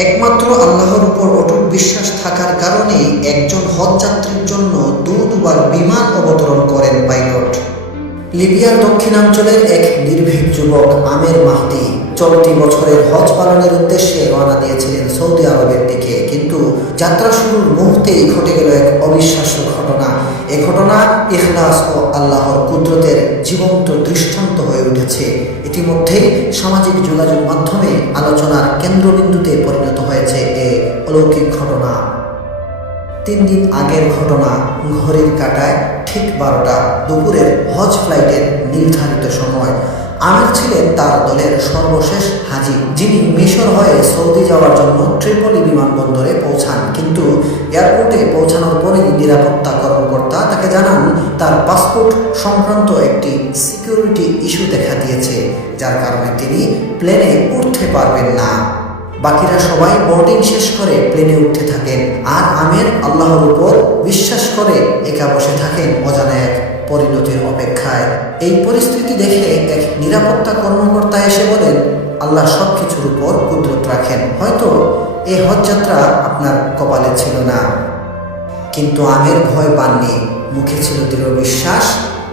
একমাত্র আল্লাহর উপর অটুট বিশ্বাস থাকার কারণে একজন হজযাত্রীর জন্য দুবার বিমান অবতরণ করেন পাইলট। লিবিয়ার দক্ষিণাঞ্চলের এক নির্ভীক যুবক আমের মাহদি চলতি বছরের হজ পালনের উদ্দেশ্যে রওনা দিয়েছিলেন সৌদি আরবের দিকে, কিন্তু যাত্রা শুরুর মুহূর্তেই ঘটে গেল এক অবিশ্বাস্য ঘটনা। এ ঘটনা ইখলাস ও আল্লাহর কুদরতের জীবন্ত দৃষ্টান্ত হয়ে উঠেছে। ইতিমধ্যেই সামাজিক যোগাযোগ মাধ্যমে আলোচনার কেন্দ্রবিন্দুতে পরিণত হয়েছে এ অলৌকিক ঘটনা। 3 দিন আগের ঘটনা। ঘড়ির কাঁটায় ঠিক 12টা দুপুরের হজ ফ্লাইটের নির্ধারিত সময়। আমির ছিলেন তার দলের সর্বশেষ হাজি, যিনি মিশর হয়ে সৌদি যাওয়ার জন্য ট্রিপলি বিমানবন্দরে পৌঁছান। কিন্তু এয়ারপোর্টে পৌঁছানোর পরেই নিরাপত্তা কর্মকর্তা তাকে জানান তার পাসপোর্ট সংক্রান্ত একটি সিকিউরিটি ইস্যু দেখা দিয়েছে, যার কারণে তিনি প্লেনে উঠতে পারবেন না। বাকিরা সবাই বোর্ডিং শেষ করে প্লেনে উঠতে থাকেন, আর আমের আল্লাহর উপর বিশ্বাস করে একা বসে থাকেন অজানা এক পরিণতির অপেক্ষায়। এই পরিস্থিতি দেখে এক নিরাপত্তা কর্মকর্তা এসে বলেন, আল্লাহ সব কিছুর উপর কুদরত রাখেন, হয়তো এই হজযাত্রা আপনার কপালে ছিল না। কিন্তু আমের ভয় পাননি, মুখে ছিল দৃঢ় বিশ্বাস।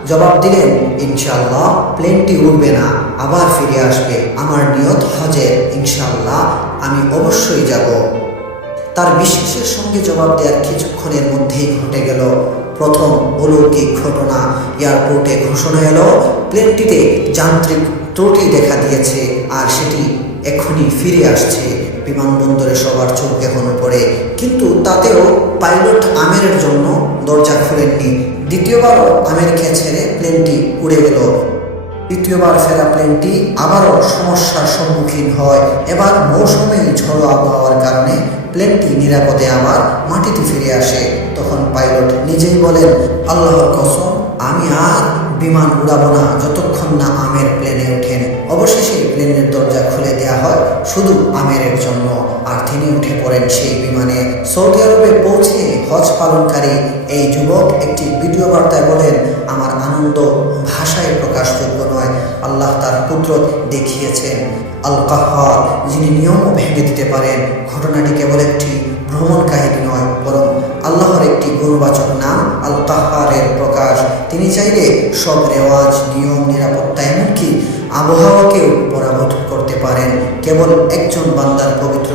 জবাব দিলেন, ইনশাআল্লাহ প্লেনটি উড়বে না, আবার ফিরে আসবে। আমার নিয়ত হজের, ইনশাআল্লাহ আমি অবশ্যই যাব। তার বিশ্বাসের সঙ্গে জবাব দেওয়ার কিছুক্ষণের মধ্যেই ঘটে গেল প্রথম অলৌকিক ঘটনা। এয়ারপোর্টে ঘোষণা এলো প্লেনটিতে যান্ত্রিক ত্রুটি দেখা দিয়েছে, আর সেটি এখনই ফিরে আসছে। বিমানবন্দরে সবার চোখ এখনো পড়ে, কিন্তু তাতেও পাইলট আমেরের জন্য দরজা খুলেননি। দ্বিতীয়বারও আমেরকে ছেড়ে প্লেনটি উড়ে গেল। তৃতীয়বার ফেরা প্লেনটি আবারও সমস্যার সম্মুখীন হয়। এবার মৌসুমী ঝড়ো আবহাওয়ার কারণে প্লেনটি নিরাপদে আবার মাটিতে ফিরে আসে। তখন পাইলট নিজেই বলেন, আল্লাহর কসম, আমি আর বিমান উড়াবো না যতক্ষণ না আমের প্লেনে ওঠেন। অবশেষে প্লেনের দরজা খুলে দেওয়া হয় শুধু আমেরের জন্য, আর তিনি উঠে পড়েন সেই বিমানে। সৌদি আরবে পৌঁছে হজ পালনকারী এই যুবক একটি ভিডিও বার্তায় বলেন, আমার আনন্দ ভাষায় প্রকাশযোগ্য নয়। আল্লাহ তার কুদরত দেখিয়েছেন। আল কাহ্হার, যিনি নিয়মও ভেঙে দিতে পারেন। ঘটনাটি কেবল একটি ভ্রমণ কাহিনী নয়, বরং আল্লাহর একটি গুণবাচক নাম আল কাহ্হারের প্রকাশ। তিনি চাইলে সব রেওয়াজ, নিয়ম, নিরাপত্তা, এমনকি আবহাওয়াকেও পরাভূত করতে পারেন। কেবল একজন বান্দার পবিত্র